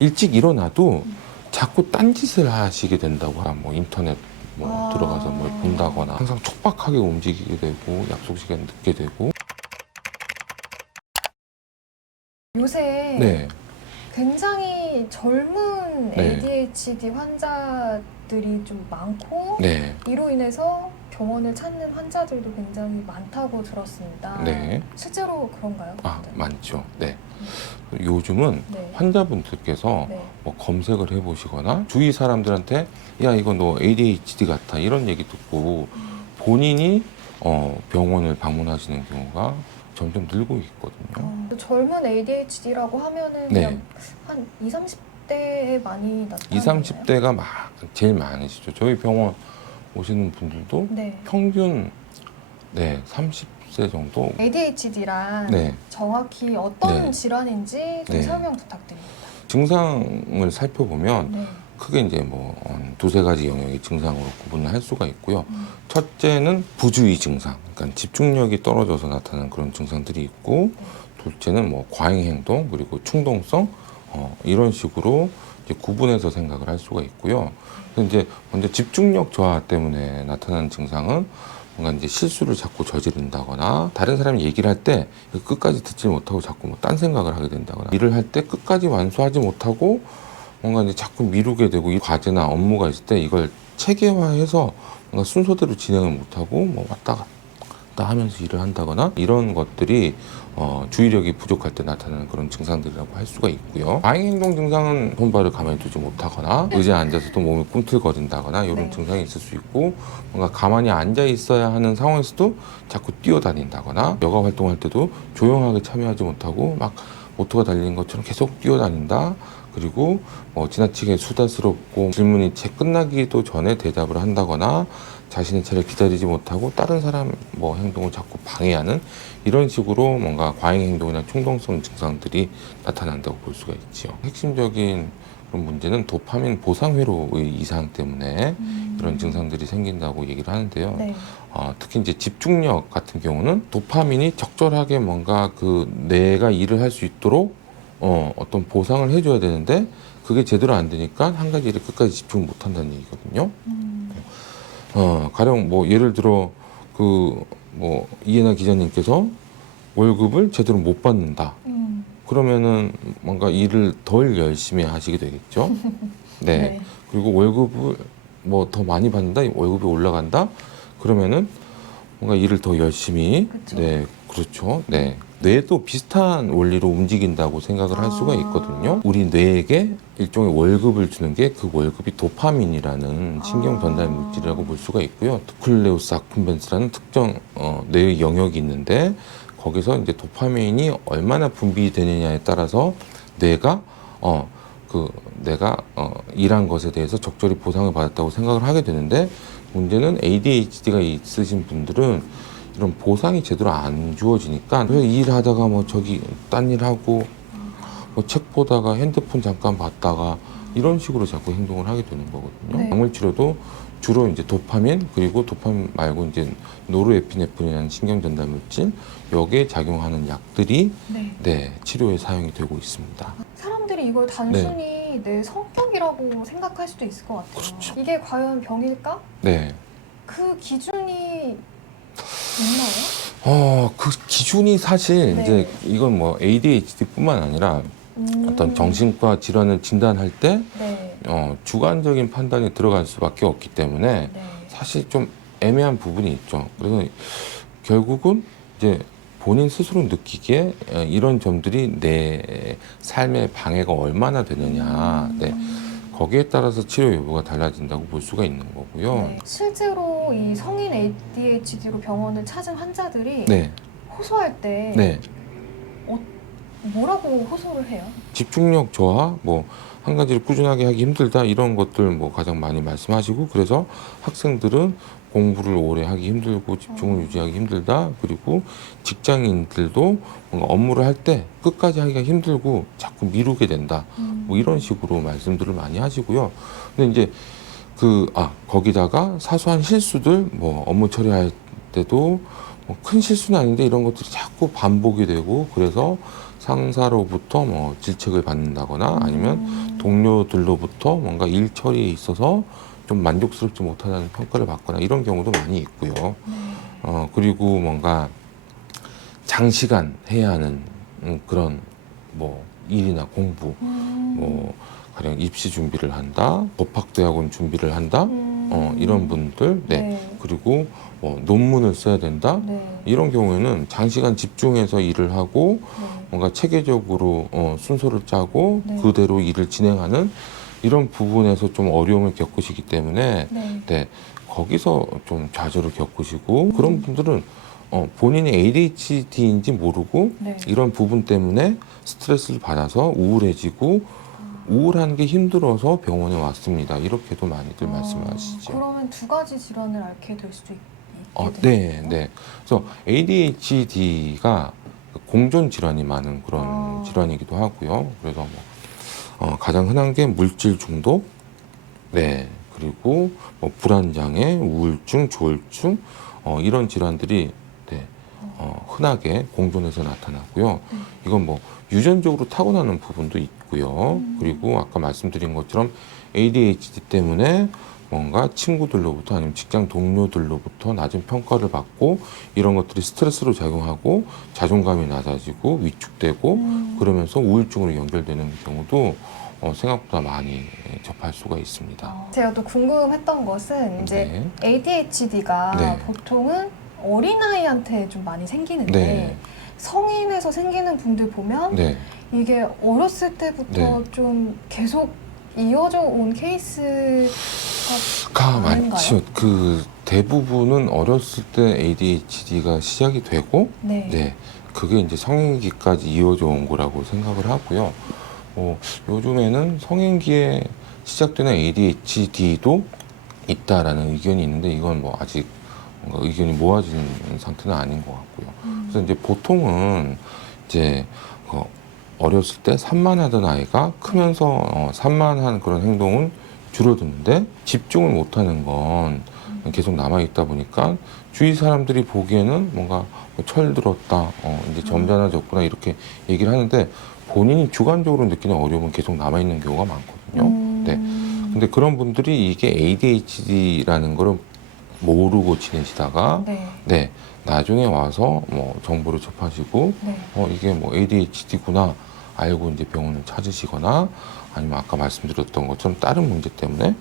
일찍 일어나도 자꾸 딴짓을 하시게 된다고. 뭐 인터넷 뭐 들어가서 뭘 본다거나 항상 촉박하게 움직이게 되고 약속 시간 늦게 되고. 요새 네. 굉장히 젊은 네. ADHD 환자들이 좀 많고 네. 이로 인해서 병원을 찾는 환자들도 굉장히 많다고 들었습니다. 네. 실제로 그런가요? 많죠. 네. 요즘은 네. 환자분들께서 네. 뭐 검색을 해보시거나 주위 사람들한테 야 이거 너 ADHD 같아 이런 얘기 듣고 본인이 병원을 방문하시는 경우가 점점 늘고 있거든요. 젊은 ADHD라고 하면은 네. 그냥 한 20, 30대에 많이 나타나나요? 20, 30대가 제일 많으시죠. 저희 병원 오시는 분들도 네. 평균 30세 정도. ADHD란 네. 정확히 어떤 네. 질환인지 좀 네. 설명 부탁드립니다. 증상을 살펴보면 네. 크게 이제 뭐 두세 가지 영역의 증상으로 구분을 할 수가 있고요. 첫째는 부주의 증상, 그러니까 집중력이 떨어져서 나타나는 그런 증상들이 있고, 둘째는 뭐 과잉 행동 그리고 충동성 이런 식으로 이제 구분해서 생각을 할 수가 있고요. 그래서 이제 먼저 집중력 저하 때문에 나타나는 증상은 뭔가 이제 실수를 자꾸 저지른다거나 다른 사람이 얘기를 할 때 끝까지 듣지 못하고 자꾸 뭐 딴 생각을 하게 된다거나 일을 할 때 끝까지 완수하지 못하고 뭔가 이제 자꾸 미루게 되고 이 과제나 업무가 있을 때 이걸 체계화해서 뭔가 순서대로 진행을 못하고 뭐 왔다 갔다 하면서 일을 한다거나 이런 것들이 주의력이 부족할 때 나타나는 그런 증상들이라고 할 수가 있고요. 과잉 행동 증상은 손발을 가만히 두지 못하거나 의자에 앉아서도 몸이 꿈틀거린다거나 이런 네. 증상이 있을 수 있고, 뭔가 가만히 앉아 있어야 하는 상황에서도 자꾸 뛰어다닌다거나 여가 활동할 때도 조용하게 참여하지 못하고 막 모터가 달리는 것처럼 계속 뛰어다닌다. 그리고 지나치게 수다스럽고 질문이 채 끝나기도 전에 대답을 한다거나 자신의 차례를 기다리지 못하고 다른 사람 행동을 자꾸 방해하는 이런 식으로 뭔가 과잉 행동이나 충동성 증상들이 나타난다고 볼 수가 있죠. 핵심적인 그런 문제는 도파민 보상회로의 이상 때문에 이런 증상들이 생긴다고 얘기를 하는데요. 네. 특히 이제 집중력 같은 경우는 도파민이 적절하게 뭔가 그 뇌가 일을 할 수 있도록 어떤 보상을 해줘야 되는데 그게 제대로 안 되니까 한 가지 일에 끝까지 집중 못 한다는 얘기거든요. 가령 뭐 예를 들어 이해나 기자님께서 월급을 제대로 못 받는다. 그러면은 뭔가 일을 덜 열심히 하시게 되겠죠. 네. 네. 그리고 월급을 뭐 더 많이 받는다, 월급이 올라간다. 그러면은 뭔가 일을 더 열심히. 그쵸. 네, 그렇죠. 네. 뇌도 비슷한 원리로 움직인다고 생각을 할 수가 있거든요. 우리 뇌에게 일종의 월급을 주는 게 그 월급이 도파민이라는 신경 전달 물질이라고 볼 수가 있고요. 누클레우스 아쿰벤스라는 특정 뇌의 영역이 있는데 거기서 이제 도파민이 얼마나 분비되느냐에 따라서 뇌가 내가 일한 것에 대해서 적절히 보상을 받았다고 생각을 하게 되는데, 문제는 ADHD가 있으신 분들은 이런 보상이 제대로 안 주어지니까 그래서 일하다가 뭐 저기 딴 일하고 뭐 책 보다가 핸드폰 잠깐 봤다가 이런 식으로 자꾸 행동을 하게 되는 거거든요. 네. 약물 치료도 주로 이제 도파민 그리고 도파민 말고 이제 노르에피네프린이라는 신경 전달 물질 여기에 작용하는 약들이 치료에 사용이 되고 있습니다. 사람들이 이걸 단순히 내 성격이라고 생각할 수도 있을 것 같아요. 그렇죠. 이게 과연 병일까? 네. 그 기준이 있나요? 그 기준이 사실 네. 이제 이건 뭐 ADHD뿐만 아니라 어떤 정신과 질환을 진단할 때 주관적인 판단이 들어갈 수밖에 없기 때문에 사실 좀 애매한 부분이 있죠. 그래서 결국은 이제 본인 스스로 느끼기에 이런 점들이 내 삶의 방해가 얼마나 되느냐, 거기에 따라서 치료 여부가 달라진다고 볼 수가 있는 거고요. 실제로 이 성인 ADHD로 병원을 찾은 환자들이 호소할 때 뭐라고 호소를 해요? 집중력 저하, 한 가지를 꾸준하게 하기 힘들다 이런 것들 가장 많이 말씀하시고, 그래서 학생들은 공부를 오래 하기 힘들고 집중을 유지하기 힘들다. 그리고 직장인들도 뭔가 업무를 할 때 끝까지 하기가 힘들고 자꾸 미루게 된다. 이런 식으로 말씀들을 많이 하시고요. 근데 이제 거기다가 사소한 실수들, 업무 처리할 때도 큰 실수는 아닌데 이런 것들이 자꾸 반복이 되고, 그래서 상사로부터 뭐 질책을 받는다거나 아니면 동료들로부터 뭔가 일 처리에 있어서 좀 만족스럽지 못하다는 평가를 받거나 이런 경우도 많이 있고요. 그리고 뭔가 장시간 해야 하는 그런 뭐 일이나 공부, 뭐 가령 입시 준비를 한다, 법학대학원 준비를 한다, 이런 분들, 네. 네. 그리고 뭐 논문을 써야 된다. 네. 이런 경우에는 장시간 집중해서 일을 하고 네. 뭔가 체계적으로 순서를 짜고 네. 그대로 일을 진행하는 이런 부분에서 좀 어려움을 겪으시기 때문에 네. 네, 거기서 좀 좌절을 겪으시고 그런 분들은 본인이 ADHD인지 모르고 네. 이런 부분 때문에 스트레스를 받아서 우울해지고 우울한 게 힘들어서 병원에 왔습니다. 이렇게도 많이들 말씀하시죠. 그러면 두 가지 질환을 앓게 될 수도 있게 네, 되나요? 네. 그래서 ADHD가 공존 질환이 많은 그런 질환이기도 하고요. 그래서 뭐 가장 흔한 게 물질 중독, 네, 그리고 뭐 불안 장애, 우울증, 조울증 이런 질환들이 네, 흔하게 공존해서 나타나고요. 이건 뭐 유전적으로 타고나는 부분도 있고요. 그리고 아까 말씀드린 것처럼 ADHD 때문에 뭔가 친구들로부터 아니면 직장 동료들로부터 낮은 평가를 받고 이런 것들이 스트레스로 작용하고 자존감이 낮아지고 위축되고 그러면서 우울증으로 연결되는 경우도 생각보다 많이 접할 수가 있습니다. 제가 또 궁금했던 것은 이제 네. ADHD가 네. 보통은 어린아이한테 좀 많이 생기는데 네. 성인에서 생기는 분들 보면 네. 이게 어렸을 때부터 네. 좀 계속 이어져 온 케이스가 많은가요? 많죠. 그 대부분은 어렸을 때 ADHD가 시작이 되고, 네. 네, 그게 이제 성인기까지 이어져 온 거라고 생각을 하고요. 요즘에는 성인기에 시작되는 ADHD도 있다라는 의견이 있는데 이건 뭐 아직 뭔가 의견이 모아지는 상태는 아닌 것 같고요. 그래서 이제 보통은 이제 어렸을 때 산만하던 아이가 크면서 산만한 그런 행동은 줄어드는데 집중을 못하는 건 계속 남아 있다 보니까 주위 사람들이 보기에는 뭔가 철들었다, 이제 점잖아졌구나 이렇게 얘기를 하는데 본인이 주관적으로 느끼는 어려움은 계속 남아 있는 경우가 많거든요. 네. 근데 그런 분들이 이게 ADHD라는 거를 모르고 지내시다가 네. 네, 나중에 와서 뭐 정보를 접하시고 네. 이게 뭐 ADHD구나 알고 이제 병원을 찾으시거나 아니면 아까 말씀드렸던 것처럼 다른 문제 때문에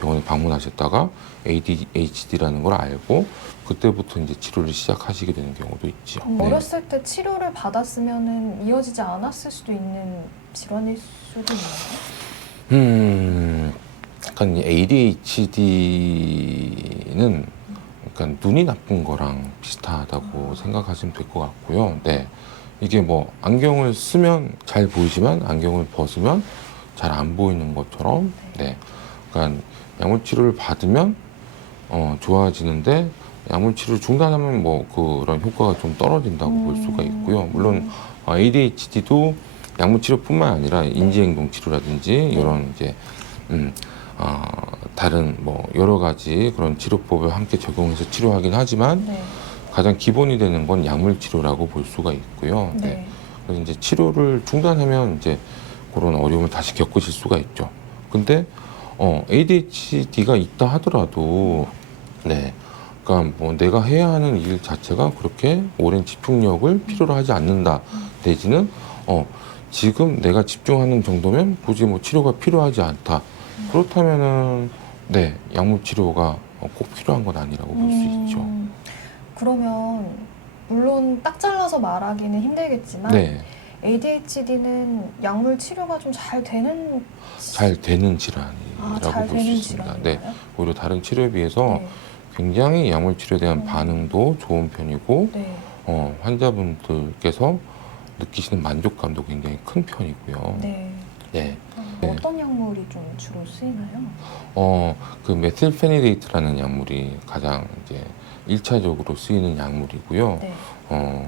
병원에 방문하셨다가 ADHD라는 걸 알고 그때부터 이제 치료를 시작하시게 되는 경우도 있죠. 네. 어렸을 때 치료를 받았으면은 이어지지 않았을 수도 있는 질환일 수도 있나요? 약간 ADHD는 약간 눈이 나쁜 거랑 비슷하다고 생각하시면 될 것 같고요. 네. 이게 뭐 안경을 쓰면 잘 보이지만 안경을 벗으면 잘 안 보이는 것처럼, 네. 그러니까 약물 치료를 받으면 좋아지는데 약물 치료를 중단하면 뭐 그런 효과가 좀 떨어진다고 볼 수가 있고요. 물론 ADHD도 약물 치료뿐만 아니라 인지행동 치료라든지 이런 이제 다른 뭐 여러 가지 그런 치료법을 함께 적용해서 치료하긴 하지만 네. 가장 기본이 되는 건 약물 치료라고 볼 수가 있고요. 네. 네. 그래서 이제 치료를 중단하면 이제 그런 어려움을 다시 겪으실 수가 있죠. 근데 ADHD가 있다 하더라도 네. 그러니까 뭐 내가 해야 하는 일 자체가 그렇게 오랜 집중력을 필요로 하지 않는다. 내지는 지금 내가 집중하는 정도면 굳이 뭐 치료가 필요하지 않다. 그렇다면은 네, 약물 치료가 꼭 필요한 건 아니라고 볼 수 있죠. 그러면 물론 딱 잘라서 말하기는 힘들겠지만 네, ADHD는 약물 치료가 좀 잘 되는 잘 되는 질환이라고 잘 볼 수 되는 있습니다. 네, 질환인가요? 오히려 다른 치료에 비해서 네. 굉장히 약물 치료에 대한 반응도 좋은 편이고 네. 환자분들께서 느끼시는 만족감도 굉장히 큰 편이고요. 네. 네. 어떤 약물이 좀 주로 쓰이나요? 그 메틸페니데이트라는 약물이 가장 이제 1차적으로 쓰이는 약물이고요. 네.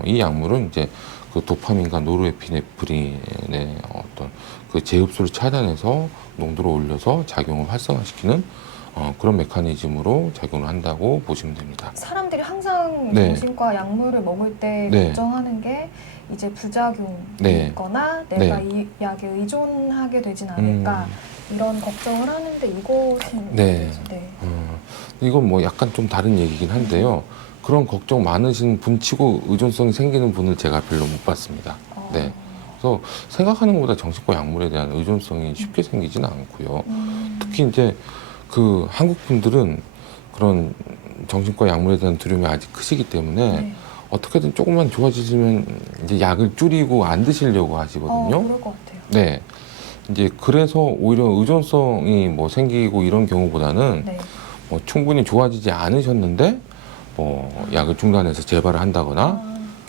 이 약물은 이제 그 도파민과 노르에피네프린의 어떤 그 재흡수를 차단해서 농도를 올려서 작용을 활성화시키는 그런 메커니즘으로 작용을 한다고 보시면 됩니다. 사람들이 항상 네. 정신과 약물을 먹을 때 네. 걱정하는 게 이제 부작용이 네. 있거나 내가 이 약에 의존하게 되진 않을까 이런 걱정을 하는데 이것은 네. 네. 이건 뭐 약간 좀 다른 얘기긴 한데요. 그런 걱정 많으신 분치고 의존성이 생기는 분을 제가 별로 못 봤습니다. 네. 그래서 생각하는 것보다 정신과 약물에 대한 의존성이 쉽게 생기지는 않고요. 특히 이제 그 한국 분들은 그런 정신과 약물에 대한 두려움이 아직 크시기 때문에 네. 어떻게든 조금만 좋아지시면 이제 약을 줄이고 안 드시려고 하시거든요. 그럴 것 같아요. 네. 이제 그래서 오히려 의존성이 뭐 생기고 이런 경우보다는 네. 뭐 충분히 좋아지지 않으셨는데 뭐 약을 중단해서 재발을 한다거나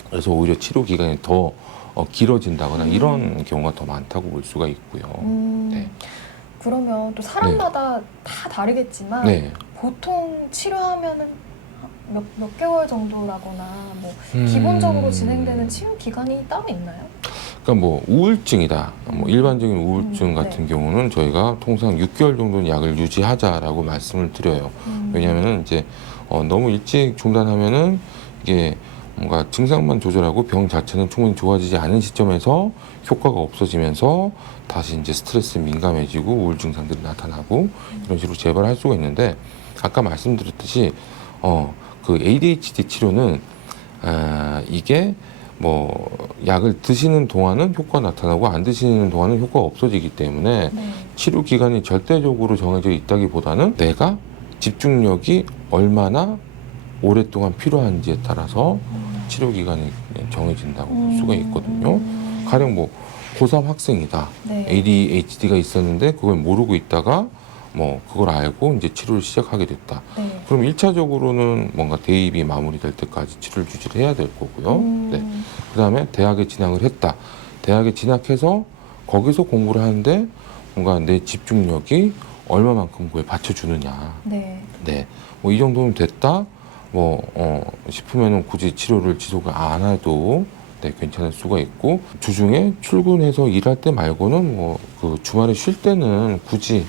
그래서 오히려 치료 기간이 더 길어진다거나 이런 경우가 더 많다고 볼 수가 있고요. 네. 그러면 또 사람마다 다 다르겠지만 네. 보통 치료하면은 몇 개월 정도라거나 뭐 기본적으로 진행되는 치료 기간이 따로 있나요? 그러니까 뭐 우울증이다. 뭐 일반적인 우울증 네. 같은 경우는 저희가 통상 6개월 정도는 약을 유지하자라고 말씀을 드려요. 왜냐하면 이제 너무 일찍 중단하면은 이게 뭔가 증상만 조절하고 병 자체는 충분히 좋아지지 않은 시점에서 효과가 없어지면서 다시 이제 스트레스에 민감해지고 우울 증상들이 나타나고 이런 식으로 재발할 수가 있는데 아까 말씀드렸듯이 그 ADHD 치료는 이게 뭐 약을 드시는 동안은 효과가 나타나고 안 드시는 동안은 효과가 없어지기 때문에 치료 기간이 절대적으로 정해져 있다기보다는 내가 집중력이 얼마나 오랫동안 필요한지에 따라서 치료 기간이 정해진다고 볼 수가 있거든요. 가령 뭐 고3 학생이다. 네. ADHD가 있었는데 그걸 모르고 있다가 뭐 그걸 알고 이제 치료를 시작하게 됐다. 네. 그럼 1차적으로는 뭔가 대입이 마무리될 때까지 치료를 유지를 해야 될 거고요. 네. 그다음에 대학에 진학을 했다. 대학에 진학해서 거기서 공부를 하는데 뭔가 내 집중력이 얼마만큼 그에 받쳐주느냐. 네. 네. 뭐 이 정도면 됐다. 싶으면은 굳이 치료를 지속을 안 해도 괜찮을 수가 있고 주중에 출근해서 일할 때 말고는 뭐 그 주말에 쉴 때는 굳이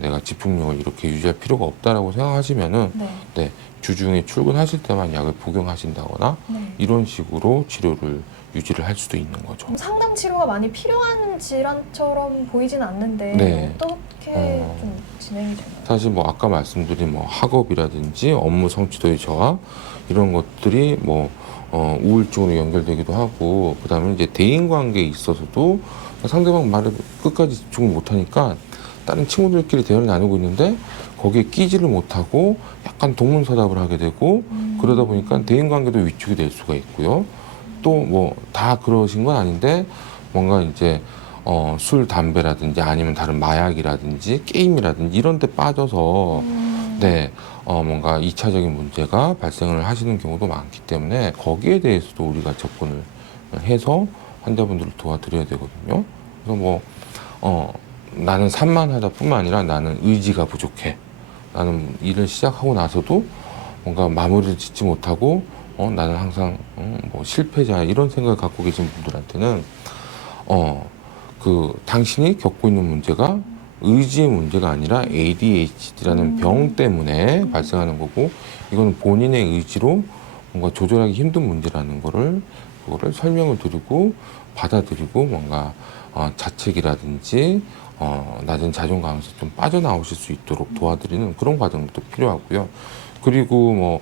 내가 집중력을 이렇게 유지할 필요가 없다라고 생각하시면은 네. 주중에 출근하실 때만 약을 복용하신다거나 네. 이런 식으로 치료를 유지를 할 수도 있는 거죠. 상담 치료가 많이 필요한 질환처럼 보이진 않는데 네. 어떻게 좀 진행이 되나요? 사실 뭐 아까 말씀드린 뭐 학업이라든지 업무 성취도의 저하 이런 것들이 뭐 우울증으로 연결되기도 하고 그다음에 이제 대인 관계에 있어서도 상대방 말을 끝까지 집중을 못하니까 다른 친구들끼리 대화를 나누고 있는데 거기에 끼지를 못하고 약간 동문서답을 하게 되고 그러다 보니까 대인 관계도 위축이 될 수가 있고요. 또 뭐 다 그러신 건 아닌데 뭔가 이제 술, 담배라든지 아니면 다른 마약이라든지 게임이라든지 이런 데 빠져서 뭔가 2차적인 문제가 발생을 하시는 경우도 많기 때문에 거기에 대해서도 우리가 접근을 해서 환자분들을 도와드려야 되거든요. 그래서 뭐 나는 산만하다 뿐만 아니라 나는 의지가 부족해. 나는 일을 시작하고 나서도 뭔가 마무리를 짓지 못하고 나는 항상 뭐 실패자 이런 생각을 갖고 계신 분들한테는 그 당신이 겪고 있는 문제가 의지의 문제가 아니라 ADHD라는 병 때문에 발생하는 거고 이거는 본인의 의지로 뭔가 조절하기 힘든 문제라는 그거를 설명을 드리고 받아들이고 뭔가 자책이라든지 낮은 자존감에서 좀 빠져나오실 수 있도록 도와드리는 그런 과정도 필요하고요. 그리고 뭐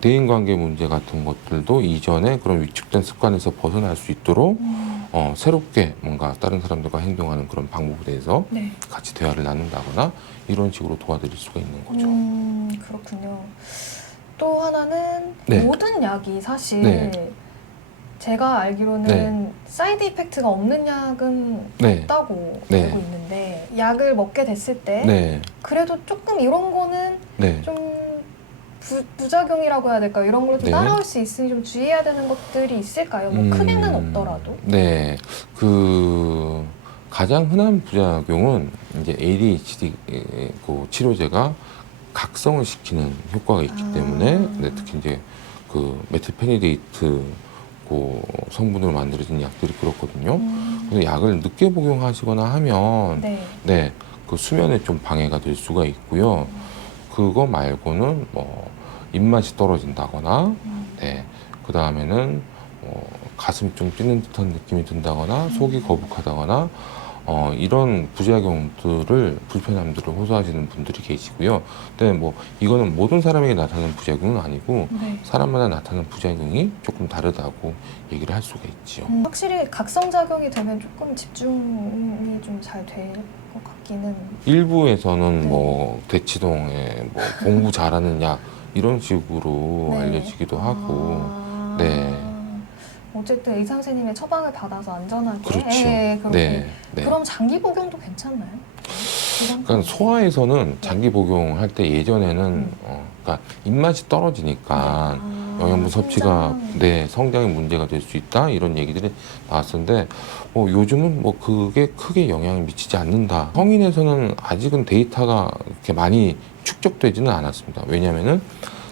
대인관계 문제 같은 것들도 이전에 그런 위축된 습관에서 벗어날 수 있도록 새롭게 뭔가 다른 사람들과 행동하는 그런 방법에 대해서 같이 대화를 나눈다거나 이런 식으로 도와드릴 수가 있는 거죠. 그렇군요. 또 하나는 네. 모든 약이 사실 제가 알기로는 사이드 이펙트가 없는 약은 없다고 알고 있는데 약을 먹게 됐을 때 그래도 조금 이런 거는 좀 부작용이라고 해야 될까요? 이런 걸로 좀 따라올 수 있으니 좀 주의해야 되는 것들이 있을까요? 뭐 크게는 없더라도. 네. 그 가장 흔한 부작용은 이제 ADHD 그 치료제가 각성을 시키는 효과가 있기 때문에 특히 이제 그 메til페니데이트 그 성분으로 만들어진 약들이 그렇거든요. 그래서 약을 늦게 복용하시거나 하면 그 수면에 좀 방해가 될 수가 있고요. 그거 말고는 뭐 입맛이 떨어진다거나, 네, 그 다음에는 가슴이 좀 뛰는 듯한 느낌이 든다거나, 속이 거북하다거나, 이런 부작용들을, 불편함들을 호소하시는 분들이 계시고요. 근데 뭐 이거는 모든 사람에게 나타나는 부작용은 아니고 네. 사람마다 나타나는 부작용이 조금 다르다고 얘기를 할 수가 있지요. 확실히 각성작용이 되면 조금 집중이 좀 잘 될 것 같기는. 일부에서는 네. 뭐 대치동에 뭐 공부 잘하는 약 이런 식으로 네. 알려지기도 하고, 네. 어쨌든 의사 선생님의 처방을 받아서 안전하게. 그렇죠. 그렇게. 네. 네. 그럼 장기 복용도 괜찮나요? 그러니까 소아에서는 장기 복용할 때 예전에는 그러니까 입맛이 떨어지니까 영양분 섭취가 성장에 문제가 될 수 있다 이런 얘기들이 나왔었는데 요즘은 뭐 그게 크게 영향을 미치지 않는다. 성인에서는 아직은 데이터가 그렇게 많이 축적되지는 않았습니다. 왜냐하면은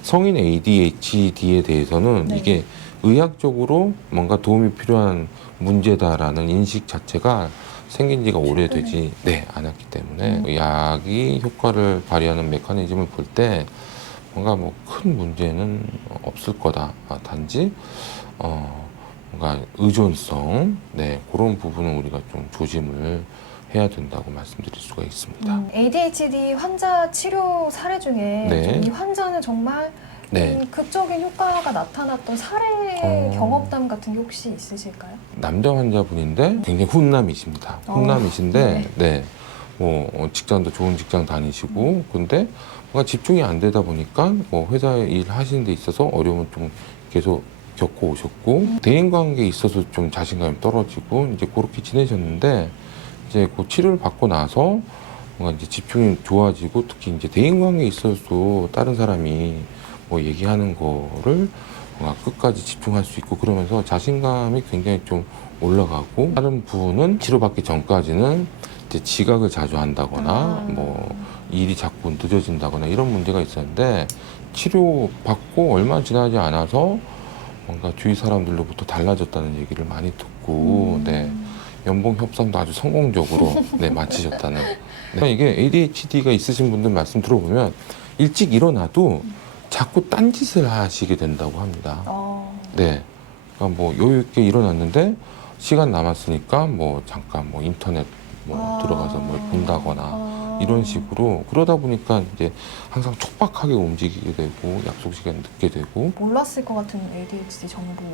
성인 ADHD에 대해서는 네. 이게 의학적으로 뭔가 도움이 필요한 문제다라는 인식 자체가 생긴 지가 오래되지 않았기 때문에 약이 효과를 발휘하는 메커니즘을 볼 때 뭔가 뭐 큰 문제는 없을 거다. 단지 뭔가 의존성 그런 부분은 우리가 좀 조심을 해야 된다고 말씀드릴 수가 있습니다. ADHD 환자 치료 사례 중에 네. 이 환자는 정말 극적인 효과가 나타났던 사례 경험담 같은 게 혹시 있으실까요? 남자 환자분인데 굉장히 훈남이십니다. 훈남이신데 뭐 직장도 좋은 직장 다니시고 근데 뭔가 집중이 안 되다 보니까 뭐 회사 일 하시는 데 있어서 어려움을 좀 계속 겪고 오셨고 대인 관계에 있어서 좀 자신감이 떨어지고 이제 그렇게 지내셨는데 이제 그 치료를 받고 나서 뭔가 이제 집중이 좋아지고 특히 이제 대인 관계에 있어서 다른 사람이 뭐 얘기하는 거를 뭔가 끝까지 집중할 수 있고 그러면서 자신감이 굉장히 좀 올라가고 다른 분은 치료받기 전까지는 이제 지각을 자주 한다거나 뭐 일이 자꾸 늦어진다거나 이런 문제가 있었는데 치료받고 얼마 지나지 않아서 뭔가 주위 사람들로부터 달라졌다는 얘기를 많이 듣고 연봉 협상도 아주 성공적으로 마치셨다는. 그러니까 이게 ADHD가 있으신 분들 말씀 들어보면 일찍 일어나도 자꾸 딴짓을 하시게 된다고 합니다. 그러니까 뭐 여유 있게 일어났는데 시간 남았으니까 뭐 잠깐 뭐 인터넷 뭐 들어가서 뭘 본다거나 이런 식으로 그러다 보니까 이제 항상 촉박하게 움직이게 되고 약속 시간 늦게 되고 몰랐을 것 같은 ADHD 정보.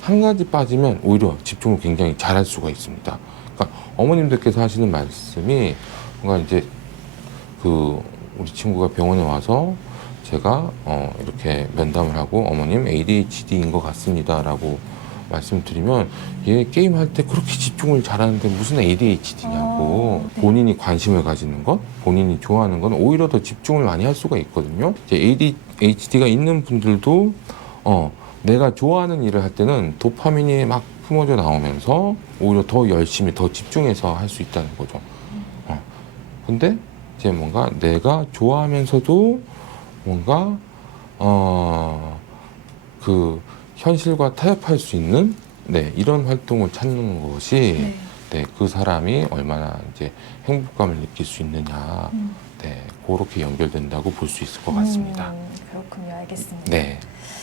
한 가지 빠지면 오히려 집중을 굉장히 잘할 수가 있습니다. 그러니까 어머님들께서 하시는 말씀이 뭔가 이제 그 우리 친구가 병원에 와서 제가 이렇게 면담을 하고 어머님 ADHD인 것 같습니다라고 말씀드리면 얘 게임할 때 그렇게 집중을 잘하는데 무슨 ADHD냐고 본인이 관심을 가지는 것, 본인이 좋아하는 건 오히려 더 집중을 많이 할 수가 있거든요. 이제 ADHD가 있는 분들도 내가 좋아하는 일을 할 때는 도파민이 막 품어져 나오면서 오히려 더 열심히 더 집중해서 할 수 있다는 거죠. 근데 이제 뭔가 내가 좋아하면서도 뭔가 그 현실과 타협할 수 있는 이런 활동을 찾는 것이 그 사람이 얼마나 이제 행복감을 느낄 수 있느냐 그렇게 연결된다고 볼 수 있을 것 같습니다. 그렇군요. 알겠습니다. 네.